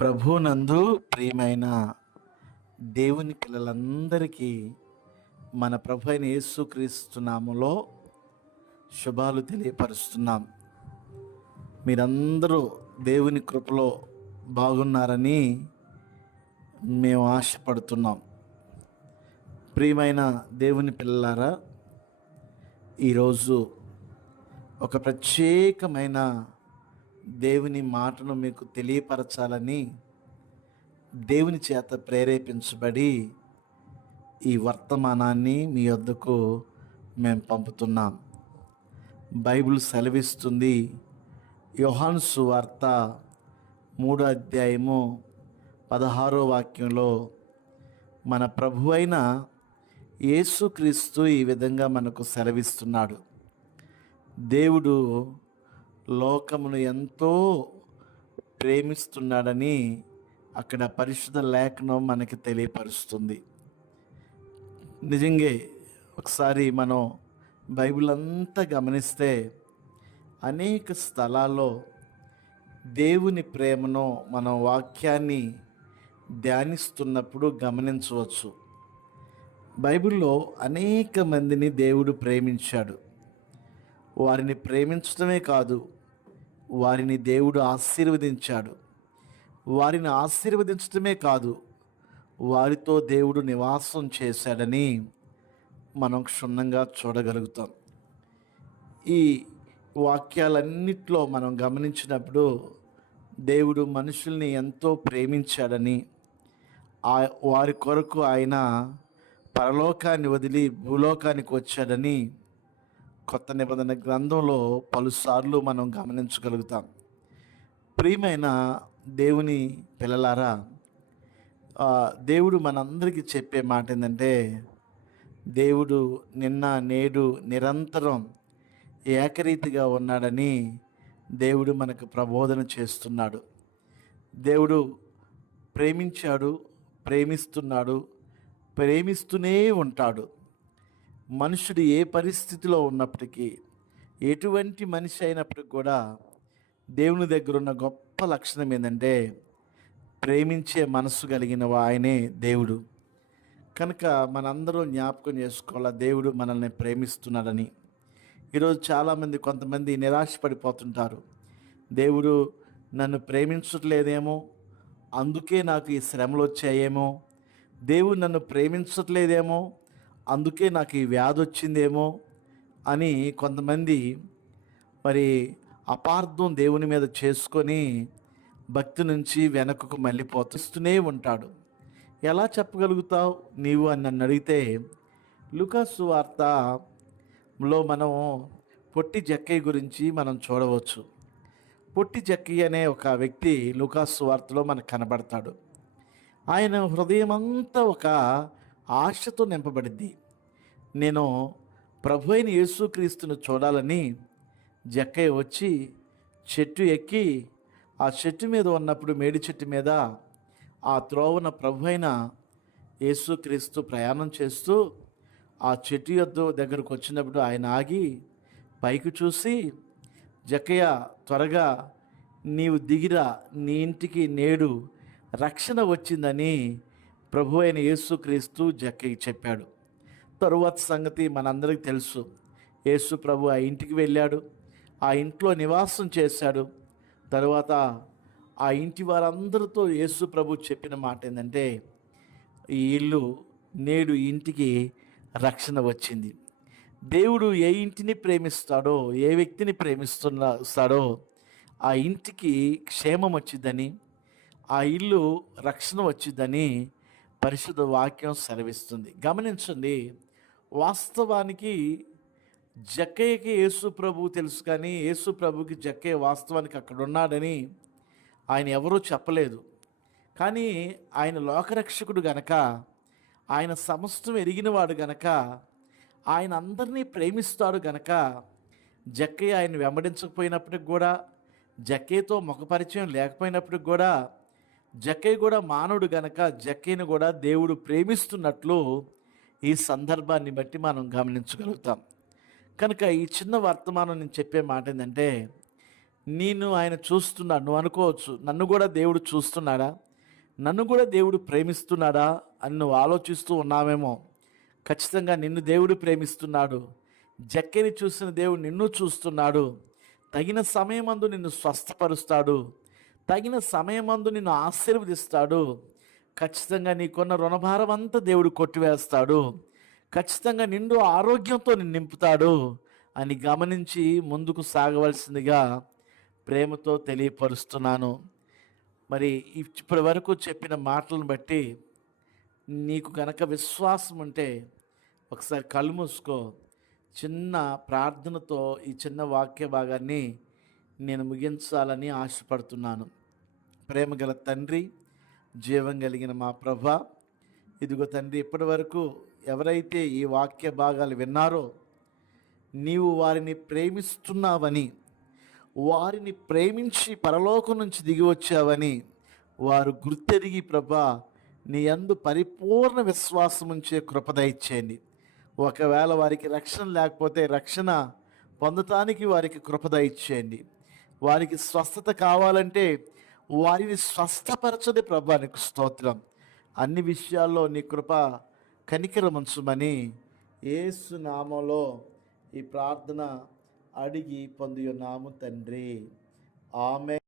ప్రభునందు ప్రియమైన దేవుని పిల్లలందరికీ మన ప్రభు అయిన యేసుక్రీస్తు నామములో శుభాలు తెలియపరుస్తున్నాం. మీరందరూ దేవుని కృపలో బాగున్నారని మేము ఆశపడుతున్నాం. ప్రియమైన దేవుని పిల్లలారా, ఈరోజు ఒక ప్రత్యేకమైన దేవుని మాటను మీకు తెలియపరచాలని దేవుని చేత ప్రేరేపించబడి ఈ వర్తమానాన్ని మీ వద్దకు మేము పంపుతున్నాం. బైబిల్ సెలవిస్తుంది, యోహాను సువార్త 3వ అధ్యాయము 16వ వాక్యంలో మన ప్రభు అయిన యేసుక్రీస్తు ఈ విధంగా మనకు సెలవిస్తున్నాడు. దేవుడు లోకమును ఎంతో ప్రేమిస్తున్నాడని అక్కడ పరిశుద్ధ లేఖనం మనకి తెలియపరుస్తుంది. నిజంగా ఒకసారి మనం బైబిల్ అంతా గమనిస్తే అనేక స్థలాల్లో దేవుని ప్రేమను మనం వాక్యాన్ని ధ్యానిస్తున్నప్పుడు గమనించవచ్చు. బైబిల్లో అనేక మందిని దేవుడు ప్రేమించాడు. వారిని ప్రేమించడమే కాదు, వారిని దేవుడు ఆశీర్వదించాడు. వారిని ఆశీర్వదించడమే కాదు, వారితో దేవుడు నివాసం చేశాడని మనం క్షుణ్ణంగా చూడగలుగుతాం. ఈ వాక్యాలన్నిట్లో మనం గమనించినప్పుడు దేవుడు మనుషుల్ని ఎంతో ప్రేమించాడని, వారి కొరకు ఆయన పరలోకాన్ని వదిలి భూలోకానికి వచ్చాడని కొత్త నిబంధన గ్రంథంలో పలుసార్లు మనం గమనించగలుగుతాం. ప్రియమైన దేవుని పిల్లలారా, దేవుడు మనందరికీ చెప్పే మాట ఏంటంటే, దేవుడు నిన్న నేడు నిరంతరం ఏకరీతిగా ఉన్నాడని దేవుడు మనకు ప్రబోధన చేస్తున్నాడు. దేవుడు ప్రేమించాడు, ప్రేమిస్తున్నాడు, ప్రేమిస్తూనే ఉంటాడు. మనుషుడు ఏ పరిస్థితిలో ఉన్నప్పటికీ, ఎటువంటి మనిషి అయినప్పటికీ కూడా దేవుని దగ్గర ఉన్న గొప్ప లక్షణం ఏంటంటే ప్రేమించే మనస్సు కలిగిన ఆయనే దేవుడు. కనుక మనందరం జ్ఞాపకం చేసుకోవాలా, దేవుడు మనల్ని ప్రేమిస్తున్నాడని. ఈరోజు చాలామంది కొంతమంది నిరాశపడిపోతుంటారు. దేవుడు నన్ను ప్రేమించట్లేదేమో, అందుకే నాకు ఈ శ్రమలు వచ్చాయేమో, దేవుడు నన్ను ప్రేమించట్లేదేమో, అందుకే నాకు ఈ వ్యాధి వచ్చిందేమో అని కొంతమంది మరి అపార్థం దేవుని మీద చేసుకొని భక్తి నుంచి వెనకకు మళ్ళీపోతూనే ఉంటాడు. ఎలా చెప్పగలుగుతావు నీవు అని నన్ను అడిగితే, లూకాసు సువార్తలో మనం పొట్టి జక్కయ్య గురించి మనం చూడవచ్చు. పొట్టి జక్కయ్య అనే ఒక వ్యక్తి లూకాసు సువార్తలో మనకు కనబడతాడు. ఆయన హృదయం అంతా ఒక ఆశతో నింపబడింది. నేను ప్రభు అయిన యేసుక్రీస్తును చూడాలని జక్కయ్య వచ్చి చెట్టు ఎక్కి, ఆ చెట్టు మీద ఉన్నప్పుడు మేడి చెట్టు మీద ఆ త్రోవన ప్రభు అయిన యేసుక్రీస్తు ప్రయాణం చేస్తూ ఆ చెట్టు దగ్గరకు వచ్చినప్పుడు ఆయన ఆగి పైకి చూసి, జక్కయ్య త్వరగా నీవు దిగిరా, నీ ఇంటికి నేడు రక్షణ వచ్చిందని ప్రభు అయిన యేసుక్రీస్తు జక్కయ్య చెప్పాడు. తరువాత సంగతి మనందరికీ తెలుసు. యేసు ప్రభు ఆ ఇంటికి వెళ్ళాడు, ఆ ఇంట్లో నివాసం చేశాడు. తరువాత ఆ ఇంటి వారందరితో యేసు ప్రభు చెప్పిన మాట ఏంటంటే, ఈ ఇల్లు నేడు ఇంటికి రక్షణ వచ్చింది. దేవుడు ఏ ఇంటిని ప్రేమిస్తాడో, ఏ వ్యక్తిని ప్రేమిస్తాడో ఆ ఇంటికి క్షేమం వచ్చిందని, ఆ ఇల్లు రక్షణ వచ్చిందని పరిశుద్ధ వాక్యం సెలవిస్తుంది. గమనించండి, వాస్తవానికి జక్కయ్యకి యేసు ప్రభు తెలుసు, కానీ యేసు ప్రభుకి జక్కయ్య వాస్తవానికి అక్కడ ఉన్నాడని ఆయన ఎవరూ చెప్పలేదు. కానీ ఆయన లోకరక్షకుడు గనక, ఆయన సమస్తం ఎరిగినవాడు గనక, ఆయన అందరినీ ప్రేమిస్తాడు గనక జక్కయ్య ఆయన వెంబడించకపోయినప్పటికి కూడా, జక్కయ్యతో ముఖపరిచయం లేకపోయినప్పటికి కూడా, జక్కయ్య కూడా మానవుడు గనక జక్కయ్యను కూడా దేవుడు ప్రేమిస్తున్నట్లు ఈ సందర్భాన్ని బట్టి మనం గమనించగలుగుతాం. కనుక ఈ చిన్న వర్తమానం నేను చెప్పే మాట ఏంటంటే, నేను ఆయన చూస్తున్నాడు. నువ్వు అనుకోవచ్చు, నన్ను కూడా దేవుడు చూస్తున్నాడా, నన్ను కూడా దేవుడు ప్రేమిస్తున్నాడా అని నువ్వు ఆలోచిస్తూ ఉన్నావేమో. ఖచ్చితంగా నిన్ను దేవుడు ప్రేమిస్తున్నాడు. జక్కని చూసిన దేవుడు నిన్ను చూస్తున్నాడు. తగిన సమయమందు నిన్ను స్వస్థపరుస్తాడు. తగిన సమయమందు నిన్ను ఆశీర్వదిస్తాడు. ఖచ్చితంగా నీకున్న రుణభారం అంతా దేవుడు కొట్టివేస్తాడు. ఖచ్చితంగా నిండు ఆరోగ్యంతో నిన్ను నింపుతాడు అని గమనించి ముందుకు సాగవలసిందిగా ప్రేమతో తెలియపరుస్తున్నాను. మరి ఇప్పటి వరకు చెప్పిన మాటలను బట్టి నీకు కనుక విశ్వాసం ఉంటే ఒకసారి కళ్ళు మూసుకో. చిన్న ప్రార్థనతో ఈ చిన్న వాక్య భాగాన్ని నేను ముగించాలని ఆశపడుతున్నాను. ప్రేమ గల తండ్రి, జీవం కలిగిన మా ప్రభా, ఇదిగో తండ్రి, ఇప్పటి వరకు ఎవరైతే ఈ వాక్య భాగాలు విన్నారో నీవు వారిని ప్రేమిస్తున్నావని, వారిని ప్రేమించి పరలోకం నుంచి దిగి వచ్చావని వారు గుర్తెరిగి ప్రభా నీ యందు పరిపూర్ణ విశ్వాసం ఉంచే కృప దయచేయండి. ఒకవేళ వారికి రక్షణ లేకపోతే రక్షణ పొందటానికి వారికి కృప దయచేయండి. వారికి స్వస్థత కావాలంటే వారిని స్వస్థపరచని ప్రభా నీకు స్తోత్రం. అన్ని విషయాల్లో నీ కృప కనికరముంచమని యేసు నామములో ఈ ప్రార్థన అడిగి పొంది ఉన్నాము తండ్రి. ఆమెన్.